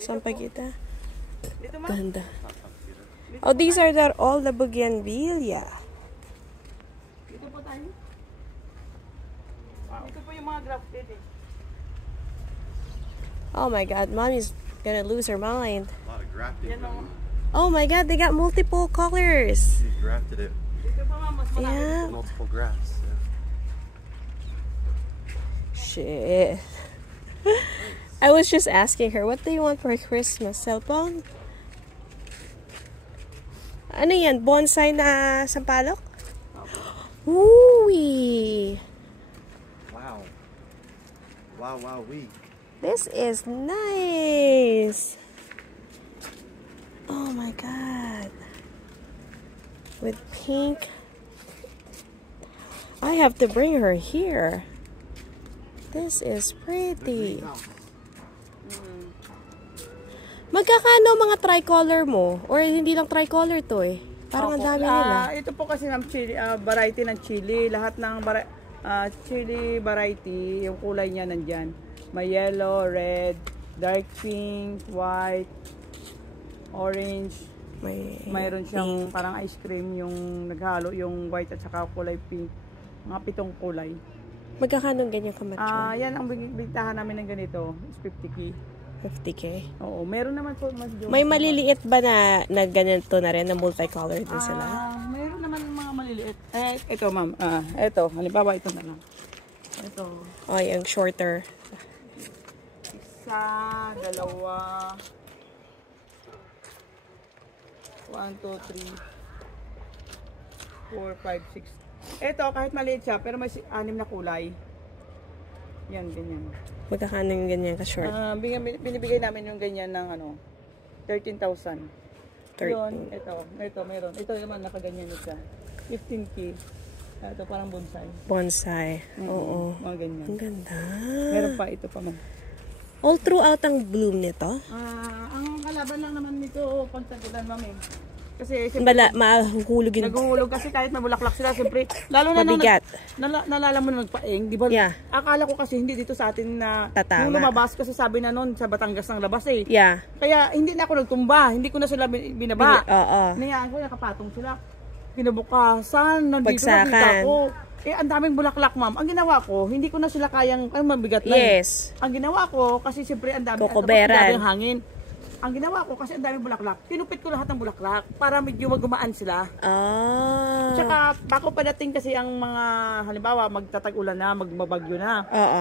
Sampaguita. Ganda. Oh, these are all the bougainvillea. Dito po tayo. Ito po yung mga grafted eh. Oh my God, Mommy's gonna lose her mind. A lot of grafting. Oh my God, they got multiple colors. She grafted it. Dito po ma'am, mas malaki. Yeah. Multiple grafts. Yeah. Shit. I was just asking her, what do you want for Christmas? Cellphone? Ano yan? Bonsai na sampalok? Ooh-wee. Wow. Wow, wow, wee. This is nice. Oh my God. With pink. I have to bring her here. This is pretty. Magkakano mga tricolor mo? Or hindi lang tricolor to eh? Parang ang dami nila. Ito po kasi ng chili, variety ng chili. Lahat ng chili variety, yung kulay niya nandyan. May yellow, red, dark pink, white, orange. Mayroon siyang parang ice cream yung naghalo, yung white at saka kulay pink. Mga 7 kulay. Magkakano ganyan ka-mature? Yan ang bigtahan namin ng ganito. Is 50K. 50K? Oo, meron naman po mas May maliliit ba na ganito na rin, na multicolored din sila? Meron naman mga maliliit. Ito ma'am. Ito. Halimbawa, ito na lang. Ito. Oh, yung shorter. Isa, dalawa. 1, 2, 3, 4, 5, 6. Ito, kahit maliit siya, pero may 6 na kulay. Yan, ganyan. Magkakano yung ganyan ka-short? Binibigay namin yung ganyan ng 13,000. 13. Yun, ito, meron. Ito naman, nakaganyan siya. 15K. Ito parang bonsai. Bonsai. Oo. Mga ganyan. Ang ganda. Meron pa, ito pa man. All throughout ang bloom nito? Ang kalaban lang naman nito, pagtagulan mami. Kasi Mahuhulog yun. naguhulog kasi kahit mabulaklak sila, siyempre, lalo na Mabigat. nalala mo na nagpaing, di ba? Yeah. Akala ko kasi hindi dito sa atin na Tatama. nung lumabas kasi sabi na noon sa Batangas ng labas eh. Yeah. Kaya hindi na ako nagtumba, hindi ko na sila binaba. Oo. Hinayaan ko, nakapatong sila. Kinabukasan, nandito Bagsakan. nakita ko. Ang daming bulaklak, ma'am. Ang ginawa ko, hindi ko na sila kayang, mabigat na. Yes. Ang ginawa ko, kasi siyempre ang dami, Kokoberan. ang hangin. Ang ginawa ko, kasi ang daming bulaklak, pinupit ko lahat ng bulaklak para medyo magumaan sila. Ah. Tsaka, bako padating kasi ang mga, halimbawa, magtatag-ulan na, magmabagyo na. Oo.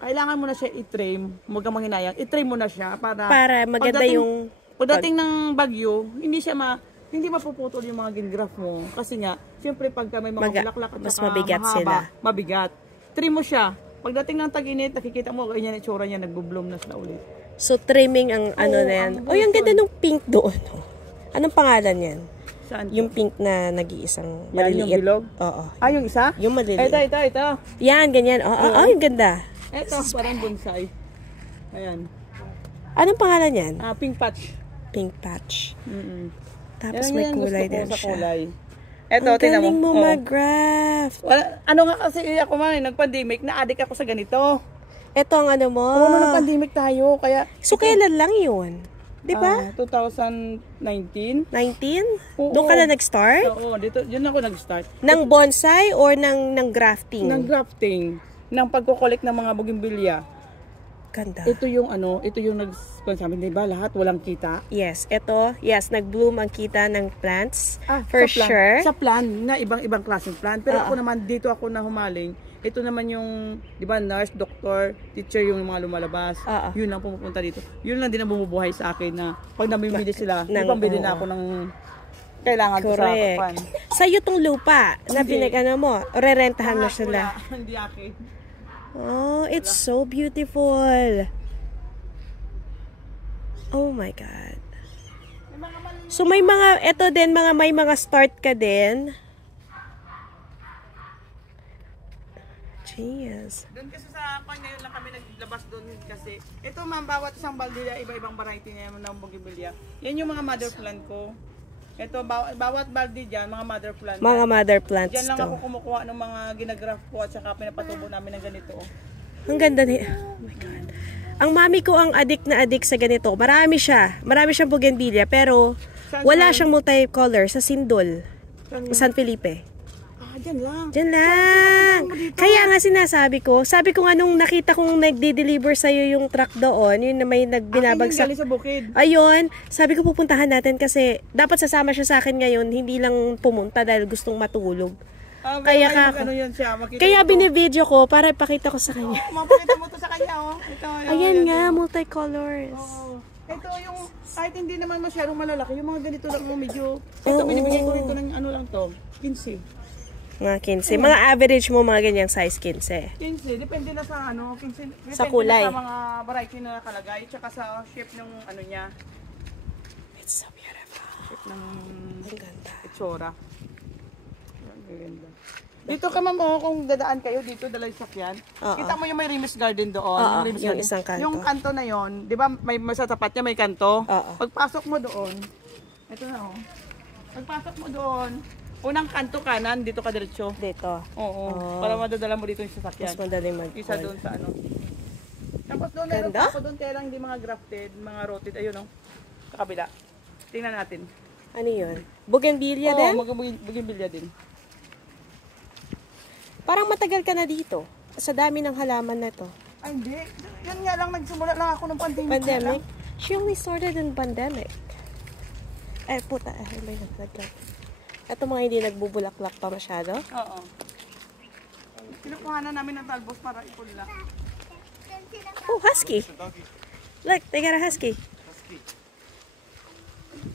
Kailangan mo na siya i-trim, huwag kang manghinayang, i-trim mo na siya para maganda yung pagdating ng bagyo, hindi mapuputol yung mga gingraph mo. Kasi nga, siyempre pagka may mga bulaklak at mas saka mabigat mahaba, sila. Mabigat. Trim mo siya. Pagdating ng tag-init, nakikita mo, ganyan yung tsura niya, nagbo-bloom na siya ulit. So, trimming ang din. Oh, yung ganda ng pink doon. Anong pangalan yan? Saan? Yung pink na nag-iisang Yan, maliliit. yung bilog? Oo. Yung isa? Yung maliliit. Ito. Yan, ganyan. Oo, yung ganda. Ito, parang bonsai. Ayan. Anong pangalan yan? Pink patch. Pink patch. Tapos Yan, may yan, kulay gusto ko din sa siya. kulay. Ito, Ang tingnan galing mo Oh. mag-graft. Ano nga kasi ako man, nag-pandemic, na-addict ako sa ganito. Ito ang ano mo. Nag-pandemic tayo, kaya... So, kailan lang yun? Di ba? 2019. 19? Oo. Doon ka na nag-start? Oo, yun ako nag-start. Ng bonsai or ng grafting? Ng grafting, ng pagko-collect ng mga bougainvillea. Ganda. Ito yung nag-sabi, di ba, lahat walang kita? Yes, ito. Yes, nag-bloom ang kita ng plants. For sa sure. Sa plant, na ibang klaseng plant. Pero ako naman, dito ako na humaling. Ito naman yung, di ba, nurse, doctor, teacher yung mga lumalabas. Yun lang pumupunta dito. Yun lang din ang bumubuhay sa akin na pag namimili sila, pambili na ako ng kailangan ko sa kapan. Sa'yo tong lupa na pinag-ano mo, rerentahan mo sila. Hindi akin. Oh, it's so beautiful. Oh my God. So may mga, eto din, may mga start ka din. Jeez. Doon kasi sa ngayon lang kami naglabas doon kasi ito ma'am, bawat isang balde iba-ibang variety na ng bougainvillea. Yan yung mga mother plant ko. Ito bawat balde diyan mga mother plant. Mga mother plants diyan lang to. ako kumukuha ng mga ginagraph ko at saka pinapatubo namin ng ganito. Ang ganda ni... Oh my God. Ang mami ko ang adik na adik sa ganito. Marami siya. Marami siyang bougainvillea. Pero wala siyang multicolor sa Sindol. Sa San Felipe. Dyan lang. Diyan lang. Kaya nga sinasabi ko. Sabi ko nga nung nakita kong nagde-deliver sa'yo yung truck doon. Yun na may nagbinabagsak. Galing sa bukid. Ayun. Sabi ko pupuntahan natin kasi dapat sasama siya sa akin ngayon. Hindi lang pumunta dahil gustong matulog. Kaya ano yan siya. Kaya binivideo ko para ipakita ko sa kanya. Mapakita mo to sa kanya, oh. Ito, Ayan nga, multicolors. Oh. Ito yung, kahit hindi naman masyadong malalaki, yung mga ganito lang medyo, ito binibigay ko ito ng ano lang to, 15. Mga 15. Mga average mo, mga ganyang size 15. 15, depende na sa ano, 15, depende sa kulay. na sa mga variety na nakalagay, tsaka sa shape ng ano niya. It's so beautiful. Shape ng ganda. itsura. Ganda. Dito ka ma'am, kung dadaan kayo dito, dalay sakyan. Kita mo yung may Rimis Garden doon. Yung isang kanto. Yung kanto na yon, di ba may sa tapat niya may kanto? Pagpasok mo doon, ito na oh. Pagpasok mo doon, unang kanto kanan, dito ka diretso. Dito. Oo. Para madadala mo dito yung sasakyan. Mas madaling Isa doon sa ano. Tapos doon meron pa ako doon kaya lang hindi mga grafted, mga rotted, ayun oh. Sa kabila. Tingnan natin. Ano yun? Bougainvillea din? Oo, bougainvillea din. Parang matagal ka na dito. Sa dami ng halaman na to. Ay, hindi. Yan nga lang, nagsimula lang ako ng pandemic. Pandemic? She only started in pandemic. Eh, puta. May naglag. Ito mga hindi nagbubulaklak pa masyado. Oo. Kinukuha na namin ng talbos para ipunla. Oh, husky. Look, they got a husky.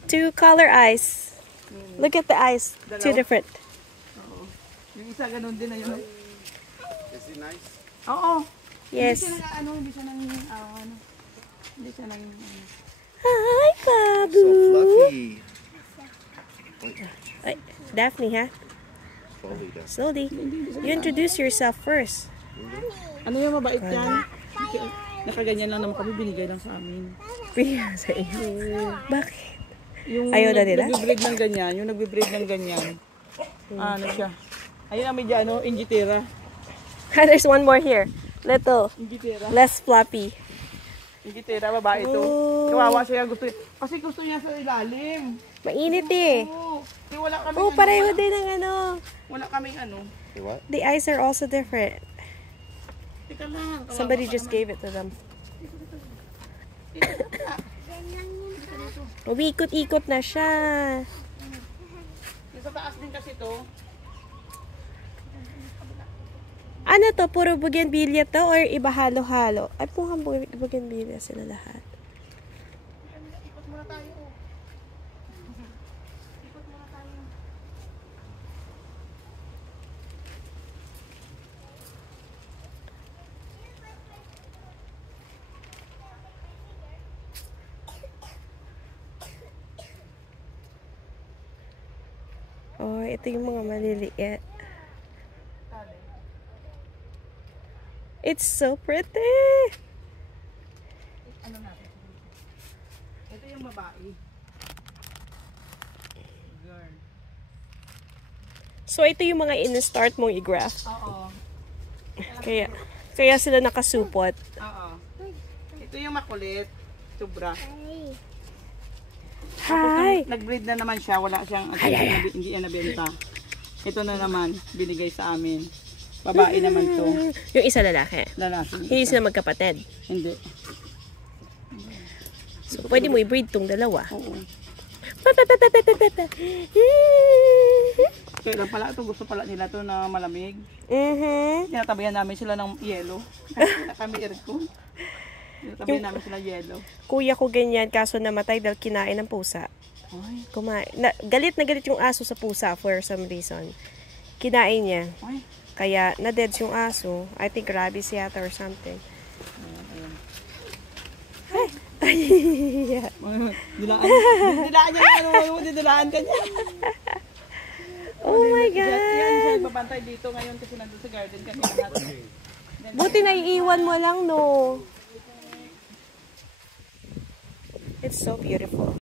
2 color eyes. Look at the eyes. 2 different. Oo. Yung isa ganun din na yun. Is it nice? Oo. Yes. Hindi siya hindi siya nang, hindi siya nang, Hi, Babu. So fluffy. Ay, Daphne, ha? Slowly, Daphne. Slowly. You introduce yourself first. ano yung mabait yan? Nakaganyan lang naman kami, binigay lang sa amin. Bigyan sa iyo. Bakit? Yung ayaw na nila? Nagbe-breed ng ganyan, yung nagbe-breed ng ganyan. Ano siya? Ayun ang medyo injitera. There's one more here. Little. Injitera. Less floppy. Injitera, babae ito. Kawawa siya, kasi gusto niya sa ilalim. Mainit eh. Oo. Wala kami pareho din ng ano. Wala kaming ano. What? The eyes are also different. Teka lang. Somebody just gave it to them. Umiikot-ikot na siya. Sa taas din kasi to. Ano to? Puro bougainvillea to or iba halo-halo? Ay, mukhang bougainvillea sila lahat. Ikot muna tayo. Ikot muna tayo. Oh, ito yung mga maliliit. It's so pretty! Ano natin? Ito yung babae. Girl. So, ito yung mga in-start mong i-graft. Oo. Kaya sila nakasupot. Oo. Ito yung makulit. Sobra. Hi! Nag-breed na naman siya. Wala siyang hindi yan nabenta. Ito na naman. Binigay sa amin. Babae naman to. Yung isa lalaki. Lalaki. Hindi sila magkapatid. Hindi. So, pwede mo i-breed tong dalawa. Oo. Kaya lang pala ito. Gusto pala nila to na malamig. Tinatabayan namin sila ng yelo. Kami aircon. Tinatabayan namin sila yelo. Kuya ko ganyan, kaso namatay dahil kinain ng pusa. Kumain. Galit na galit yung aso sa pusa for some reason. Kinain niya. Ay. Kaya na-dead yung aso. I think rabies yata or something. Ay. Dilaan niya ano, dilaan ka niya. Oh my God. Yan siya babantay dito ngayon kasi nandun sa garden kami lahat. Buti naiiwan mo lang, no? It's so beautiful.